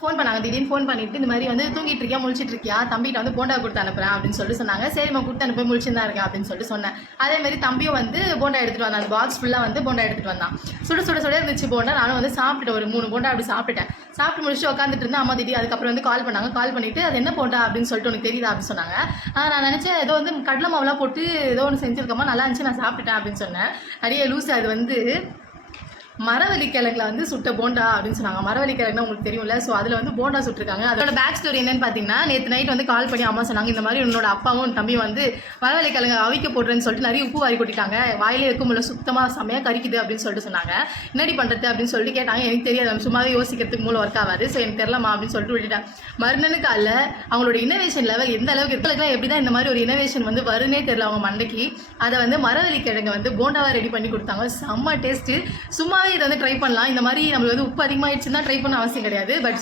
Phone பண்ணாங்க. திடீர்னு phone பண்ணிட்டு இந்த மாதிரி வந்து தூங்கிட்டு இருக்கியா, முழிச்சிட்டு இருக்கியா, தம்பிகிட்ட வந்து போண்டா கொடுத்து அனுப்புறேன் அப்படின்னு சொல்லிட்டு சொன்னாங்க. சரிம்மா கொடுத்து அனுப்பி முழிச்சுன்னு தான் இருக்கேன் அப்படின்னு சொல்லிட்டு சொன்னேன். அதே மாதிரி தம்பியும் வந்து போண்டா எடுத்துட்டு வந்தான். அந்த பாக்ஸ் ஃபுல்லாக வந்து போண்டா எடுத்துட்டு வந்தான். சுட சுட சுட இருந்துச்சு போண்டா. நானும் வந்து சாப்பிட்டுட்டேன். ஒரு 3 போண்டா அப்படி சாப்பிட்டுட்டேன். சாப்பிட்டு முடிச்சுட்டு உட்காந்துட்டு இருந்தேன். அம்மா திடீர் அதுக்கப்புறம் வந்து கால் பண்ணாங்க. கால் பண்ணிட்டு அது என்ன போண்டா அப்படின்னு சொல்லிட்டு உனக்கு தெரியுதா அப்படின்னு சொன்னாங்க. நான் நினச்சேன் ஏதோ வந்து கடலை மாவுலாம் போட்டு ஏதோ ஒன்று செஞ்சுருக்கமா, நல்லா இருந்துச்சு, நான் சாப்பிட்டுட்டேன் அப்படின்னு சொன்னேன். அடியே லூஸ், அது வந்து மரவள்ளி கிழங்குல வந்து சுட்ட போண்டா அப்படின்னு சொன்னாங்க. மரவள்ளி கிழங்குனா உங்களுக்கு தெரியும்ல. ஸோ அதில் வந்து போண்டா சுட்டிருக்காங்க. அதோட பேக் ஸ்டோரி என்னன்னு பார்த்தீங்கன்னா, நேற்று நைட் வந்து கால் பண்ணி அம்மா சொன்னாங்க, இந்த மாதிரி உன்னோட அப்பாவும் தம்பியும் வந்து மரவள்ளி கிழங்கு அவிக்க போடுறேன்னு சொல்லிட்டு நிறைய உப்பு வாரி கொட்டிட்டாங்க, வாயிலே இருக்க முடியல, சுத்தமாக செம்மையாக கறிக்குது அப்படின்னு சொல்லிட்டு சொன்னாங்க. என்னடி பண்ணுறது அப்படின்னு சொல்லிட்டு கேட்டாங்க. எனக்கு தெரியாது, நம்ம சும்மாவே யோசிக்கிறதுக்கு மூலம் ஒர்க் ஆகாது. ஸோ எனக்கு தெரியலமா அப்படின்னு சொல்லிட்டு விட்டுட்டேன். மறுநாள் காலைல அவங்களோட இனோவேஷன் லெவல் எந்த அளவுக்கு இருக்கிறதுலாம், எப்படி தான் இந்த மாதிரி ஒரு இனோவேஷன் வந்து வருன்னே தெரியல அவங்க மண்டைக்கு. அதை வந்து மரவள்ளி கிழங்கு வந்து போண்டாவாக ரெடி பண்ணி கொடுத்தாங்க. செம்ம டேஸ்ட்டு. சும்மாவே இதை வந்து ட்ரை பண்ணலாம். இந்த மாதிரி நம்மளுக்கு வந்து உப்பு அதிகமாகிடுச்சுன்னா ட்ரை பண்ண அவசியம் கிடையாது. பட்